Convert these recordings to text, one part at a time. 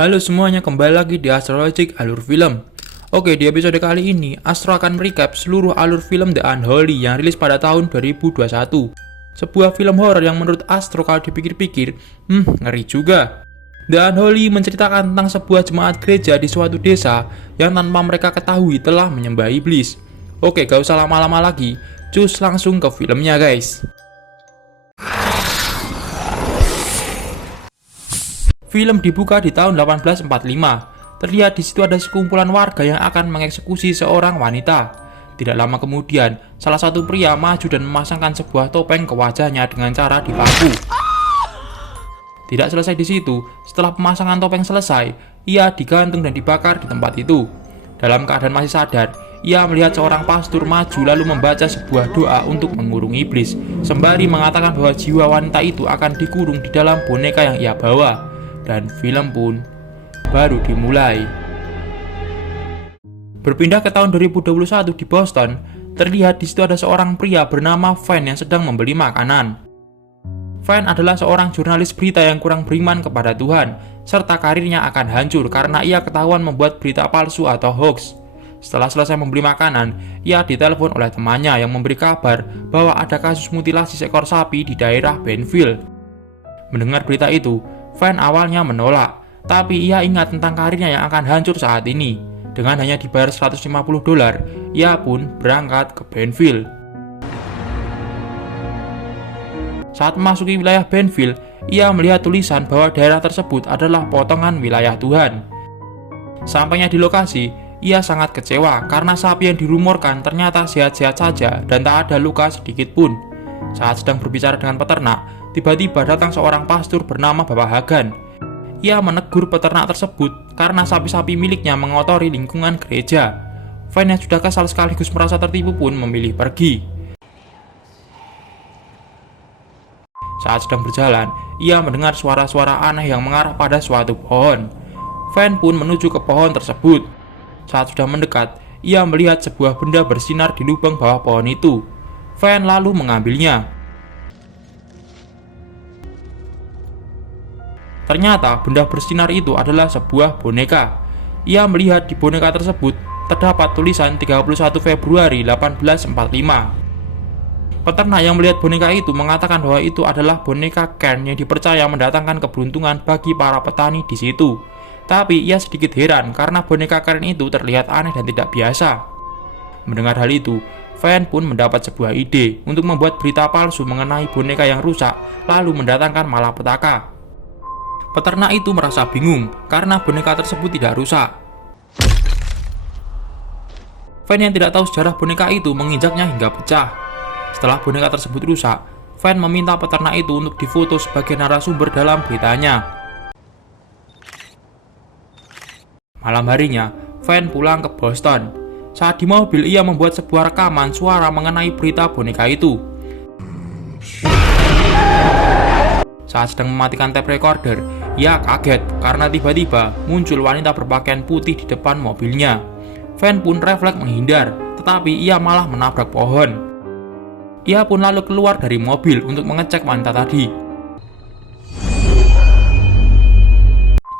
Halo semuanya, kembali lagi di Astrologic Alur Film. Oke, di episode kali ini, Astro akan merecap seluruh alur film The Unholy yang rilis pada tahun 2021. Sebuah film horor yang menurut Astro kalau dipikir-pikir, ngeri juga. The Unholy menceritakan tentang sebuah jemaat gereja di suatu desa yang tanpa mereka ketahui telah menyembah iblis. Oke, gak usah lama-lama lagi, cus langsung ke filmnya guys. Film dibuka di tahun 1845. Terlihat di situ ada sekumpulan warga yang akan mengeksekusi seorang wanita. Tidak lama kemudian, salah satu pria maju dan memasangkan sebuah topeng ke wajahnya dengan cara dipaku. Tidak selesai di situ, setelah pemasangan topeng selesai, ia digantung dan dibakar di tempat itu. Dalam keadaan masih sadar, ia melihat seorang pastor maju lalu membaca sebuah doa untuk mengurung iblis, sembari mengatakan bahwa jiwa wanita itu akan dikurung di dalam boneka yang ia bawa. Dan film pun baru dimulai. Berpindah ke tahun 2021 di Boston, terlihat di situ ada seorang pria bernama Van yang sedang membeli makanan. Van adalah seorang jurnalis berita yang kurang beriman kepada Tuhan, serta karirnya akan hancur karena ia ketahuan membuat berita palsu atau hoax. Setelah selesai membeli makanan, ia ditelepon oleh temannya yang memberi kabar bahwa ada kasus mutilasi seekor sapi di daerah Benville. Mendengar berita itu, Van awalnya menolak, tapi ia ingat tentang karirnya yang akan hancur saat ini. Dengan hanya dibayar $150, ia pun berangkat ke Benville. Saat memasuki wilayah Benville, ia melihat tulisan bahwa daerah tersebut adalah potongan wilayah Tuhan. Sampainya di lokasi, ia sangat kecewa karena sapi yang dirumorkan ternyata sehat-sehat saja dan tak ada luka sedikit pun. Saat sedang berbicara dengan peternak, tiba-tiba datang seorang pastor bernama Bapak Hagan. Ia menegur peternak tersebut karena sapi-sapi miliknya mengotori lingkungan gereja. Van yang sudah kesal sekaligus merasa tertipu pun memilih pergi. Saat sedang berjalan, ia mendengar suara-suara aneh yang mengarah pada suatu pohon. Van pun menuju ke pohon tersebut. Saat sudah mendekat, ia melihat sebuah benda bersinar di lubang bawah pohon itu. Van lalu mengambilnya. Ternyata benda bersinar itu adalah sebuah boneka. Ia melihat di boneka tersebut terdapat tulisan 31 Februari 1845. Peternak yang melihat boneka itu mengatakan bahwa itu adalah boneka Ken yang dipercaya mendatangkan keberuntungan bagi para petani di situ. Tapi ia sedikit heran karena boneka Ken itu terlihat aneh dan tidak biasa. Mendengar hal itu, Van pun mendapat sebuah ide untuk membuat berita palsu mengenai boneka yang rusak lalu mendatangkan malapetaka. Peternak itu merasa bingung karena boneka tersebut tidak rusak. Van yang tidak tahu sejarah boneka itu menginjaknya hingga pecah. Setelah boneka tersebut rusak, Van meminta peternak itu untuk difoto sebagai narasumber dalam beritanya. Malam harinya, Van pulang ke Boston. Saat di mobil, ia membuat sebuah rekaman suara mengenai berita boneka itu. Saat sedang mematikan tape recorder, ia kaget karena tiba-tiba muncul wanita berpakaian putih di depan mobilnya. Van pun refleks menghindar, tetapi ia malah menabrak pohon. Ia pun lalu keluar dari mobil untuk mengecek wanita tadi.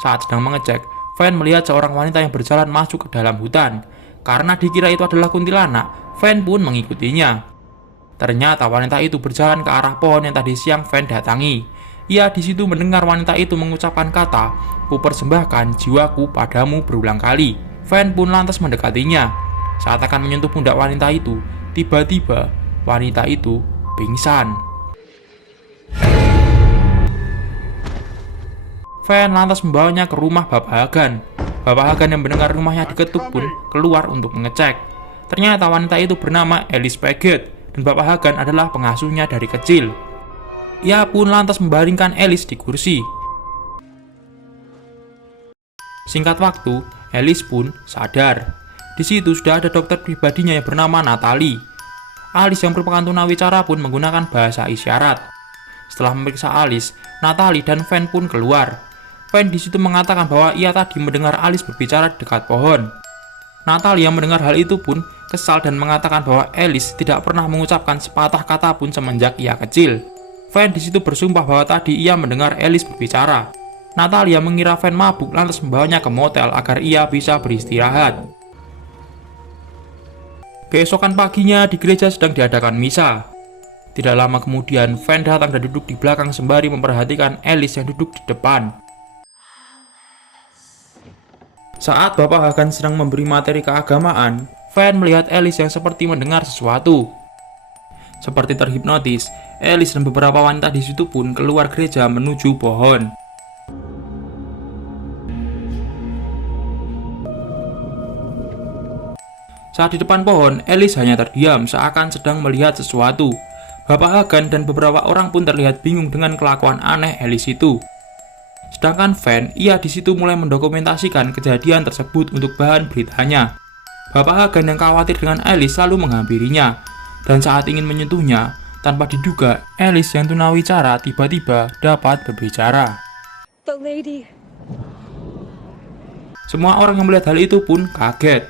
Saat sedang mengecek, Van melihat seorang wanita yang berjalan masuk ke dalam hutan. Karena dikira itu adalah kuntilanak, Van pun mengikutinya. Ternyata wanita itu berjalan ke arah pohon yang tadi siang Van datangi. Ia di situ mendengar wanita itu mengucapkan kata, "Kupersembahkan jiwaku padamu" berulang kali. Van pun lantas mendekatinya. Saat akan menyentuh pundak wanita itu, tiba-tiba wanita itu pingsan. Van lantas membawanya ke rumah Bapak Hagan. Bapak Hagan yang mendengar rumahnya diketuk pun keluar untuk mengecek. Ternyata wanita itu bernama Alice Paget dan Bapak Hagan adalah pengasuhnya dari kecil. Ia pun lantas membaringkan Alice di kursi. Singkat waktu, Alice pun sadar. Di situ sudah ada dokter pribadinya yang bernama Natalie. Alice yang merupakan tunawicara pun menggunakan bahasa isyarat. Setelah memeriksa Alice, Natalie dan Van pun keluar. Van di situ mengatakan bahwa ia tadi mendengar Alice berbicara di dekat pohon. Natalie yang mendengar hal itu pun kesal dan mengatakan bahwa Alice tidak pernah mengucapkan sepatah kata pun semenjak ia kecil. Van di situ bersumpah bahwa tadi ia mendengar Alice berbicara. Natalia mengira Van mabuk lantas membawanya ke motel agar ia bisa beristirahat. Keesokan paginya di gereja sedang diadakan misa. Tidak lama kemudian, Van datang dan duduk di belakang sembari memperhatikan Alice yang duduk di depan. Saat Bapak Hagan sedang memberi materi keagamaan, Van melihat Alice yang seperti mendengar sesuatu. Seperti terhipnotis, Alice dan beberapa wanita di situ pun keluar gereja menuju pohon. Saat di depan pohon, Alice hanya terdiam seakan sedang melihat sesuatu. Bapak Hagan dan beberapa orang pun terlihat bingung dengan kelakuan aneh Alice itu. Sedangkan Van, ia di situ mulai mendokumentasikan kejadian tersebut untuk bahan beritanya. Bapak Hagan yang khawatir dengan Alice lalu menghampirinya, dan saat ingin menyentuhnya, tanpa diduga, Alice yang tunawicara tiba-tiba dapat berbicara. The lady. Semua orang yang melihat hal itu pun kaget.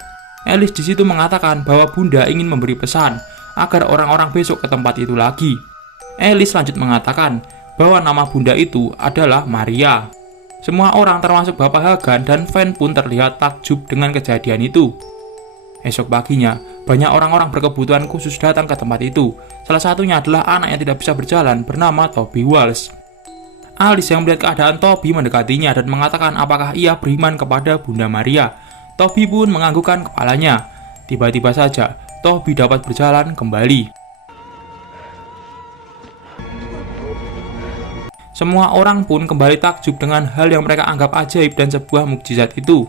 Alice di situ mengatakan bahwa Bunda ingin memberi pesan agar orang-orang besok ke tempat itu lagi. Alice lanjut mengatakan bahwa nama Bunda itu adalah Maria. Semua orang termasuk Bapak Hagan dan Van pun terlihat takjub dengan kejadian itu. Esok paginya, banyak orang-orang berkebutuhan khusus datang ke tempat itu. Salah satunya adalah anak yang tidak bisa berjalan bernama Toby Walsh. Alice yang melihat keadaan Toby mendekatinya dan mengatakan apakah ia beriman kepada Bunda Maria. Toby pun menganggukkan kepalanya. Tiba-tiba saja, Toby dapat berjalan kembali. Semua orang pun kembali takjub dengan hal yang mereka anggap ajaib dan sebuah mukjizat itu.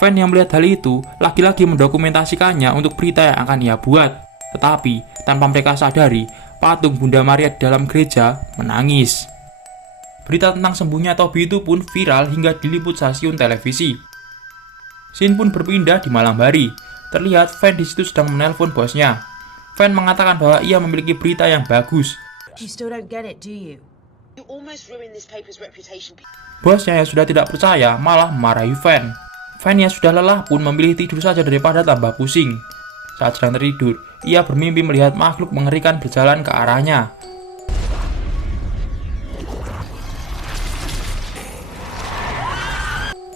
Van yang melihat hal itu, lagi-lagi mendokumentasikannya untuk berita yang akan ia buat. Tetapi, tanpa mereka sadari, patung Bunda Maria di dalam gereja menangis. Berita tentang sembuhnya Toby itu pun viral hingga diliput stasiun televisi. Scene pun berpindah di malam hari. Terlihat Van di situ sedang menelpon bosnya. Van mengatakan bahwa ia memiliki berita yang bagus. You still don't get it, do you? Bosnya yang sudah tidak percaya malah memarahi Van. Van yang sudah lelah pun memilih tidur saja daripada tambah pusing. Saat sedang tertidur, ia bermimpi melihat makhluk mengerikan berjalan ke arahnya.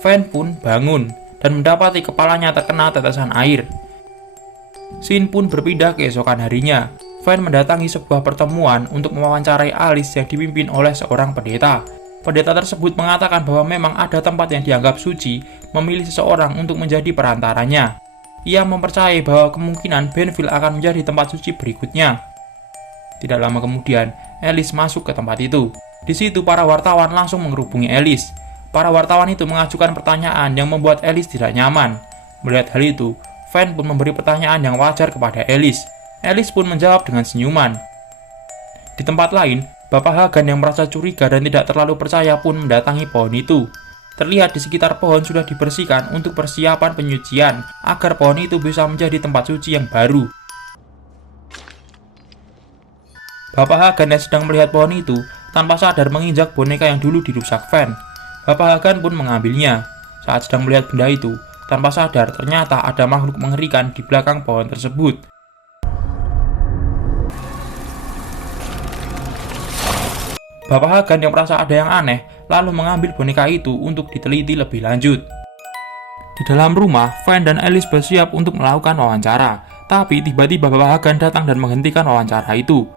Van pun bangun dan mendapati kepalanya terkena tetesan air. Scene pun berpindah keesokan harinya. Van mendatangi sebuah pertemuan untuk mewawancarai Alice yang dipimpin oleh seorang pendeta. Pendeta tersebut mengatakan bahwa memang ada tempat yang dianggap suci, memilih seseorang untuk menjadi perantaranya. Ia mempercayai bahwa kemungkinan Benville akan menjadi tempat suci berikutnya. Tidak lama kemudian, Alice masuk ke tempat itu. Di situ para wartawan langsung menghubungi Alice. Para wartawan itu mengajukan pertanyaan yang membuat Alice tidak nyaman. Melihat hal itu, Van pun memberi pertanyaan yang wajar kepada Alice. Alice pun menjawab dengan senyuman. Di tempat lain, Bapak Hagan yang merasa curiga dan tidak terlalu percaya pun mendatangi pohon itu. Terlihat di sekitar pohon sudah dibersihkan untuk persiapan penyucian, agar pohon itu bisa menjadi tempat suci yang baru. Bapak Hagan yang sedang melihat pohon itu, tanpa sadar menginjak boneka yang dulu dirusak Van. Bapak Hagan pun mengambilnya. Saat sedang melihat benda itu, tanpa sadar ternyata ada makhluk mengerikan di belakang pohon tersebut. Bapak Hagan yang merasa ada yang aneh, lalu mengambil boneka itu untuk diteliti lebih lanjut. Di dalam rumah, Van dan Alice bersiap untuk melakukan wawancara. Tapi tiba-tiba Bapak Hagan datang dan menghentikan wawancara itu.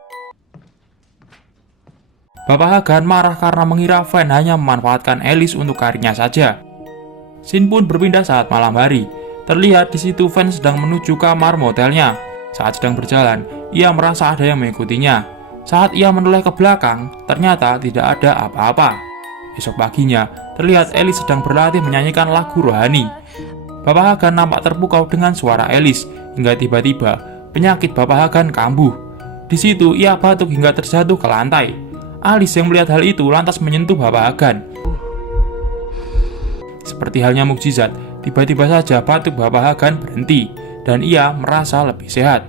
Bapak Hagan marah karena mengira Van hanya memanfaatkan Alice untuk karirnya saja. Scene pun berpindah saat malam hari. Terlihat di situ Van sedang menuju kamar motelnya. Saat sedang berjalan, ia merasa ada yang mengikutinya. Saat ia menoleh ke belakang, ternyata tidak ada apa-apa. Esok paginya, terlihat Alice sedang berlatih menyanyikan lagu rohani. Bapak Hagan nampak terpukau dengan suara Alice, hingga tiba-tiba penyakit Bapak Hagan kambuh. Di situ ia batuk hingga terjatuh ke lantai. Alice yang melihat hal itu lantas menyentuh Bapak Hagan. Seperti halnya mukjizat, tiba-tiba saja batuk Bapak Hagan berhenti, dan ia merasa lebih sehat.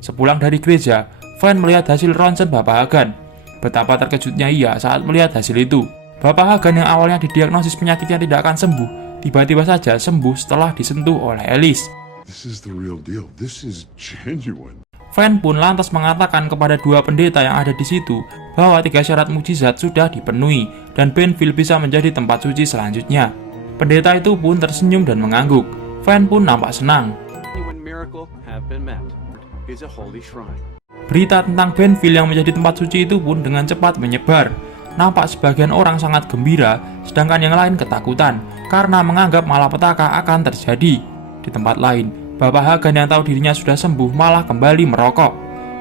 Sepulang dari gereja, Van melihat hasil ronsen Bapak Hagan. Betapa terkejutnya ia saat melihat hasil itu. Bapak Hagan yang awalnya didiagnosis penyakitnya tidak akan sembuh, tiba-tiba saja sembuh setelah disentuh oleh Alice. This is the real deal. This is genuine. Van pun lantas mengatakan kepada dua pendeta yang ada di situ bahwa 3 syarat mukjizat sudah dipenuhi dan Benville bisa menjadi tempat suci selanjutnya. Pendeta itu pun tersenyum dan mengangguk. Van pun nampak senang. Berita tentang Benville yang menjadi tempat suci itu pun dengan cepat menyebar. Nampak sebagian orang sangat gembira, sedangkan yang lain ketakutan karena menganggap malapetaka akan terjadi. Di tempat lain, Bapak Hagan yang tahu dirinya sudah sembuh malah kembali merokok.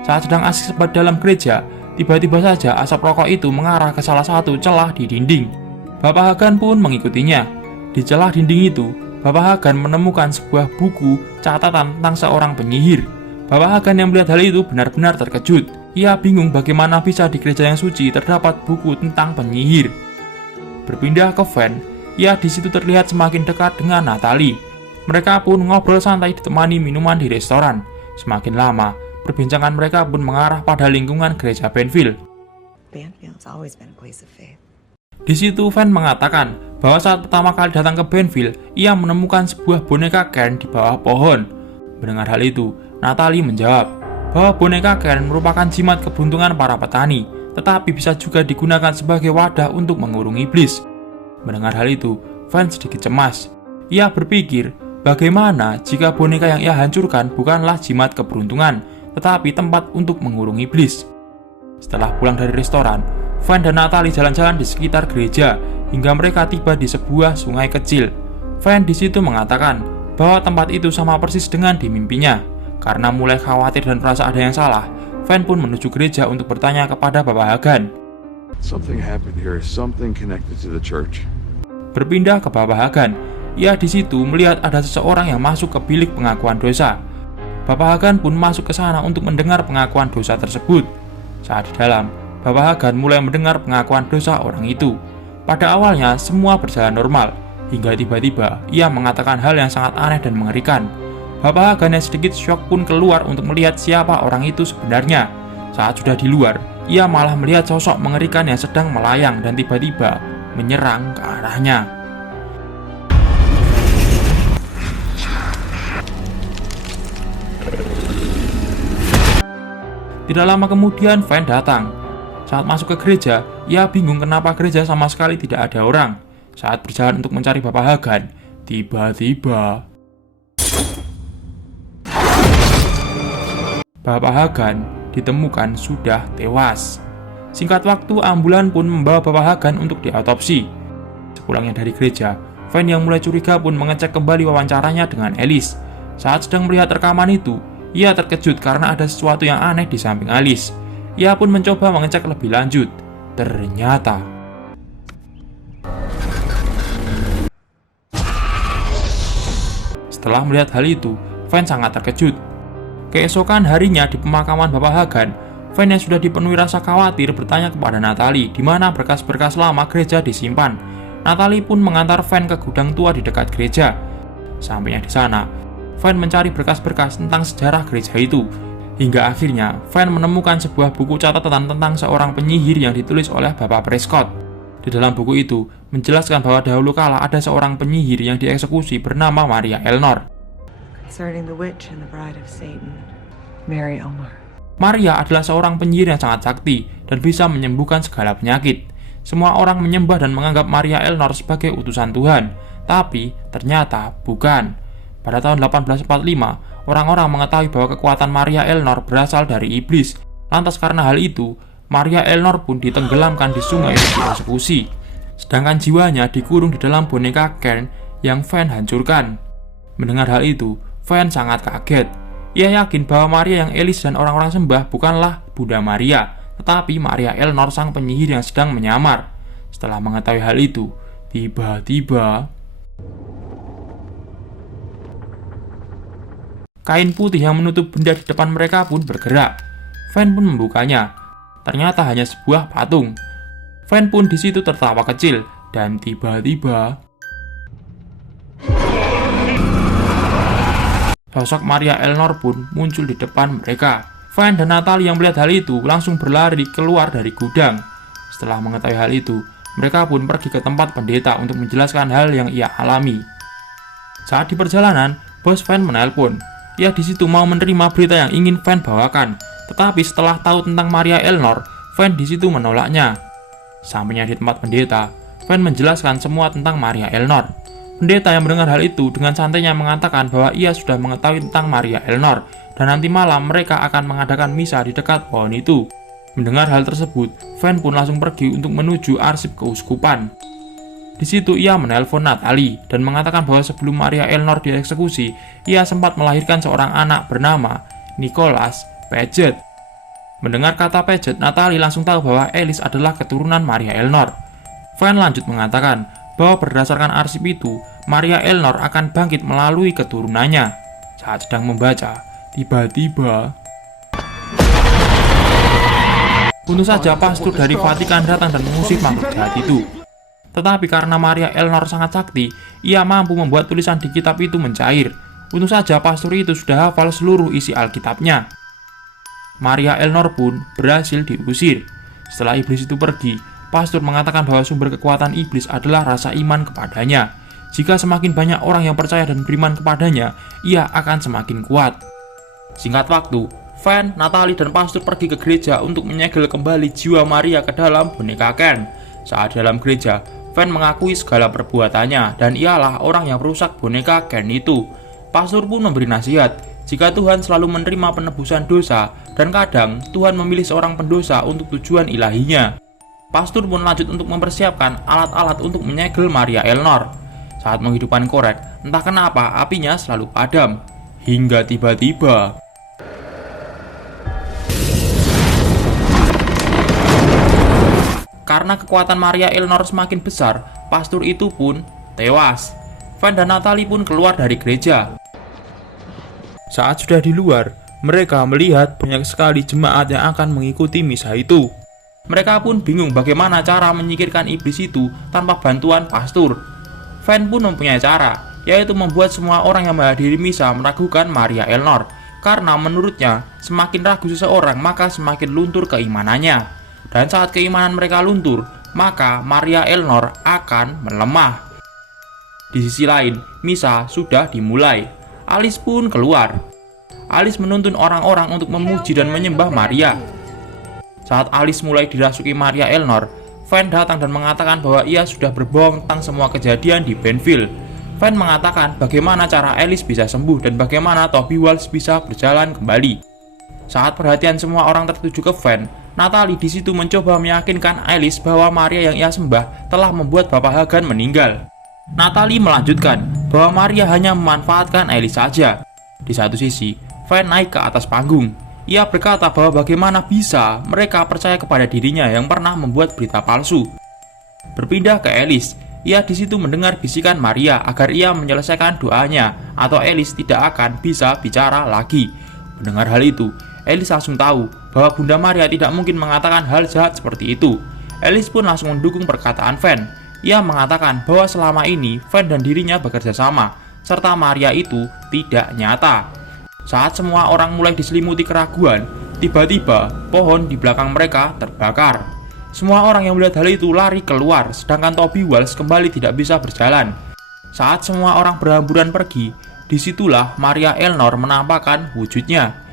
Saat sedang asik sebat dalam gereja, tiba-tiba saja asap rokok itu mengarah ke salah satu celah di dinding. Bapak Hagan pun mengikutinya. Di celah dinding itu, Bapak Hagan menemukan sebuah buku catatan tentang seorang penyihir. Bapak Hagan yang melihat hal itu benar-benar terkejut. Ia bingung bagaimana bisa di gereja yang suci terdapat buku tentang penyihir. Berpindah ke Van, ia di situ terlihat semakin dekat dengan Natalie. Mereka pun ngobrol santai ditemani minuman di restoran. Semakin lama, perbincangan mereka pun mengarah pada lingkungan gereja Benville. Benfield's always been a place of faith. Di situ Van mengatakan bahwa saat pertama kali datang ke Benville, ia menemukan sebuah boneka Ken di bawah pohon. Mendengar hal itu, Natalie menjawab bahwa boneka Ken merupakan jimat keberuntungan para petani, tetapi bisa juga digunakan sebagai wadah untuk mengurung iblis. Mendengar hal itu, Van sedikit cemas. Ia berpikir, bagaimana jika boneka yang ia hancurkan bukanlah jimat keberuntungan, tetapi tempat untuk mengurung iblis. Setelah pulang dari restoran, Van dan Natalie jalan-jalan di sekitar gereja hingga mereka tiba di sebuah sungai kecil. Van di situ mengatakan bahwa tempat itu sama persis dengan di mimpinya. Karena mulai khawatir dan merasa ada yang salah, Van pun menuju gereja untuk bertanya kepada Bapak Hagan. Berpindah ke Bapak Hagan, ia di situ melihat ada seseorang yang masuk ke bilik pengakuan dosa. Bapak Hagan pun masuk ke sana untuk mendengar pengakuan dosa tersebut. Saat di dalam, Bapak Hagan mulai mendengar pengakuan dosa orang itu. Pada awalnya, semua berjalan normal, hingga tiba-tiba ia mengatakan hal yang sangat aneh dan mengerikan. Bapak Hagan yang sedikit syok pun keluar untuk melihat siapa orang itu sebenarnya. Saat sudah di luar, ia malah melihat sosok mengerikan yang sedang melayang dan tiba-tiba menyerang ke arahnya. Tidak lama kemudian, Van datang. Saat masuk ke gereja, ia bingung kenapa gereja sama sekali tidak ada orang. Saat berjalan untuk mencari Bapak Hagan, tiba-tiba Bapak Hagan ditemukan sudah tewas. Singkat waktu, ambulan pun membawa Bapak Hagan untuk diautopsi. Sepulangnya dari gereja, Van yang mulai curiga pun mengecek kembali wawancaranya dengan Alice. Saat sedang melihat rekaman itu, ia terkejut karena ada sesuatu yang aneh di samping Alice. Ia pun mencoba mengecek lebih lanjut. Ternyata setelah melihat hal itu, Van sangat terkejut. Keesokan harinya di pemakaman Bapak Hagan, Van yang sudah dipenuhi rasa khawatir bertanya kepada Natalie di mana berkas-berkas lama gereja disimpan. Natalie pun mengantar Van ke gudang tua di dekat gereja. Sampainya di sana, Van mencari berkas-berkas tentang sejarah gereja itu. Hingga akhirnya, Van menemukan sebuah buku catatan tentang seorang penyihir yang ditulis oleh Bapak Prescott. Di dalam buku itu, menjelaskan bahwa dahulu kala ada seorang penyihir yang dieksekusi bernama Maria Elnor. Concerning the witch and the bride of Satan, Mary Elmore. Maria adalah seorang penyihir yang sangat sakti dan bisa menyembuhkan segala penyakit. Semua orang menyembah dan menganggap Maria Elnor sebagai utusan Tuhan, tapi ternyata bukan. Pada tahun 1845, orang-orang mengetahui bahwa kekuatan Maria Elnor berasal dari iblis. Lantas karena hal itu, Maria Elnor pun ditenggelamkan di sungai dan dieksekusi. Sedangkan jiwanya dikurung di dalam boneka Ken yang Van hancurkan. Mendengar hal itu, Van sangat kaget. Ia yakin bahwa Maria yang Alice dan orang-orang sembah bukanlah Bunda Maria, tetapi Maria Elnor sang penyihir yang sedang menyamar. Setelah mengetahui hal itu, tiba-tiba kain putih yang menutup benda di depan mereka pun bergerak. Van pun membukanya. Ternyata hanya sebuah patung. Van pun di situ tertawa kecil dan tiba-tiba sosok Maria Elnor pun muncul di depan mereka. Van dan Natalie yang melihat hal itu langsung berlari keluar dari gudang. Setelah mengetahui hal itu, mereka pun pergi ke tempat pendeta untuk menjelaskan hal yang ia alami. Saat di perjalanan, bos Van menelpon. Ia di situ mau menerima berita yang ingin Van bawakan, tetapi setelah tahu tentang Maria Eleanor, Van di situ menolaknya. Sampainya di tempat pendeta, Van menjelaskan semua tentang Maria Eleanor. Pendeta yang mendengar hal itu dengan santainya mengatakan bahwa ia sudah mengetahui tentang Maria Eleanor dan nanti malam mereka akan mengadakan misa di dekat pohon itu. Mendengar hal tersebut, Van pun langsung pergi untuk menuju arsip keuskupan. Di situ ia menelpon Natalie dan mengatakan bahwa sebelum Maria Eleanor dieksekusi, ia sempat melahirkan seorang anak bernama Nicholas Paget. Mendengar kata Paget, Natalie langsung tahu bahwa Alice adalah keturunan Maria Eleanor. Van lanjut mengatakan bahwa berdasarkan arsip itu, Maria Eleanor akan bangkit melalui keturunannya. Saat sedang membaca, tiba-tiba untung saja pastor dari Vatikan datang dan mengusir makhluk jahat itu. Tetapi karena Maria Eleanor sangat sakti, ia mampu membuat tulisan di kitab itu mencair. Untung saja pastor itu sudah hafal seluruh isi Alkitabnya. Maria Eleanor pun berhasil diusir. Setelah iblis itu pergi, pastor mengatakan bahwa sumber kekuatan iblis adalah rasa iman kepadanya. Jika semakin banyak orang yang percaya dan beriman kepadanya, ia akan semakin kuat. Singkat waktu, Van, Natalie, dan pastor pergi ke gereja untuk menyegel kembali jiwa Maria ke dalam boneka Ken. Saat dalam gereja, Van mengakui segala perbuatannya dan ialah orang yang merusak boneka Ken itu. Pastor pun memberi nasihat, jika Tuhan selalu menerima penebusan dosa dan kadang Tuhan memilih seorang pendosa untuk tujuan ilahinya. Pastor pun lanjut untuk mempersiapkan alat-alat untuk menyegel Maria Eleanor. Saat menghidupkan korek, entah kenapa apinya selalu padam. Hingga tiba-tiba karena kekuatan Maria Eleanor semakin besar, pastor itu pun tewas. Van dan Natalie pun keluar dari gereja. Saat sudah di luar, mereka melihat banyak sekali jemaat yang akan mengikuti misa itu. Mereka pun bingung bagaimana cara menyingkirkan iblis itu tanpa bantuan pastor. Van pun mempunyai cara, yaitu membuat semua orang yang menghadiri misa meragukan Maria Eleanor. Karena menurutnya, semakin ragu seseorang maka semakin luntur keimanannya. Dan saat keimanan mereka luntur, maka Maria Eleanor akan melemah. Di sisi lain, misa sudah dimulai. Alice pun keluar. Alice menuntun orang-orang untuk memuji dan menyembah Maria. Saat Alice mulai dirasuki Maria Eleanor, Van datang dan mengatakan bahwa ia sudah berbohong tentang semua kejadian di Benville. Van mengatakan bagaimana cara Alice bisa sembuh dan bagaimana Toby Walsh bisa berjalan kembali. Saat perhatian semua orang tertuju ke Van, Natalie di situ mencoba meyakinkan Alice bahwa Maria yang ia sembah telah membuat Bapak Hagan meninggal. Natalie melanjutkan bahwa Maria hanya memanfaatkan Alice saja. Di satu sisi, Van naik ke atas panggung. Ia berkata bahwa bagaimana bisa mereka percaya kepada dirinya yang pernah membuat berita palsu. Berpindah ke Alice, ia di situ mendengar bisikan Maria agar ia menyelesaikan doanya atau Alice tidak akan bisa bicara lagi. Mendengar hal itu, Alice langsung tahu bahwa Bunda Maria tidak mungkin mengatakan hal jahat seperti itu. Alice pun langsung mendukung perkataan Van. Ia mengatakan bahwa selama ini Van dan dirinya bekerja sama, serta Maria itu tidak nyata. Saat semua orang mulai diselimuti keraguan, tiba-tiba pohon di belakang mereka terbakar. Semua orang yang melihat hal itu lari keluar, sedangkan Toby Walsh kembali tidak bisa berjalan. Saat semua orang berhamburan pergi, disitulah Maria Eleanor menampakkan wujudnya.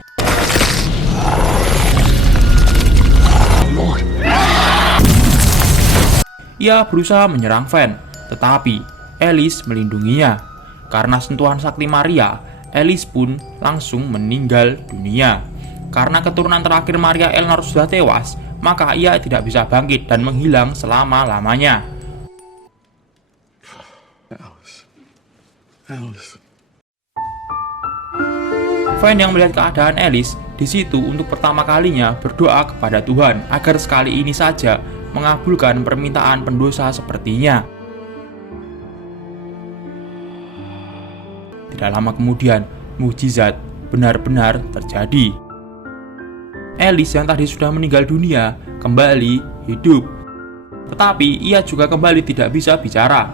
Ia berusaha menyerang Van, tetapi Alice melindunginya. Karena sentuhan sakti Maria, Alice pun langsung meninggal dunia. Karena keturunan terakhir Maria Eleanor sudah tewas, maka ia tidak bisa bangkit dan menghilang selama-lamanya. Alice. Van yang melihat keadaan Alice di situ untuk pertama kalinya berdoa kepada Tuhan agar sekali ini saja mengabulkan permintaan pendosa sepertinya. Tidak lama kemudian, mukjizat benar-benar terjadi. Alice yang tadi sudah meninggal dunia kembali hidup. Tetapi ia juga kembali tidak bisa bicara.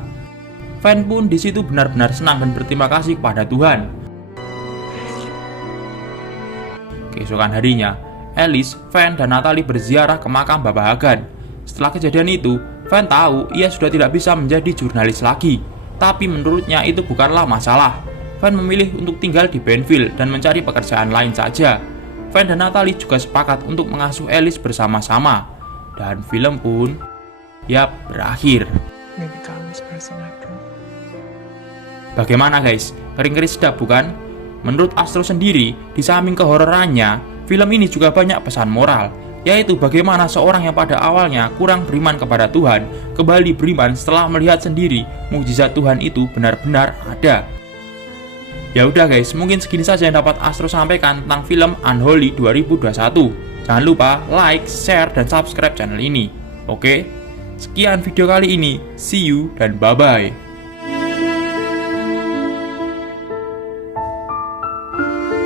Van pun di situ benar-benar senang dan berterima kasih kepada Tuhan. Keesokan harinya, Alice, Van, dan Natalie berziarah ke makam Bapak Hagan. Setelah kejadian itu, Van tahu ia sudah tidak bisa menjadi jurnalis lagi. Tapi menurutnya itu bukanlah masalah. Van memilih untuk tinggal di Benville dan mencari pekerjaan lain saja. Van dan Natalie juga sepakat untuk mengasuh Alice bersama-sama. Dan film pun, berakhir. Maybe God was present after all. Bagaimana guys? Ngeri-ngeri sedap bukan? Menurut Astro sendiri, di samping kehororannya, film ini juga banyak pesan moral, yaitu bagaimana seorang yang pada awalnya kurang beriman kepada Tuhan, kembali beriman setelah melihat sendiri mukjizat Tuhan itu benar-benar ada. Ya udah guys, mungkin segini saja yang dapat Astro sampaikan tentang film Unholy 2021. Jangan lupa like, share, dan subscribe channel ini. Oke? Sekian video kali ini. See you dan bye-bye.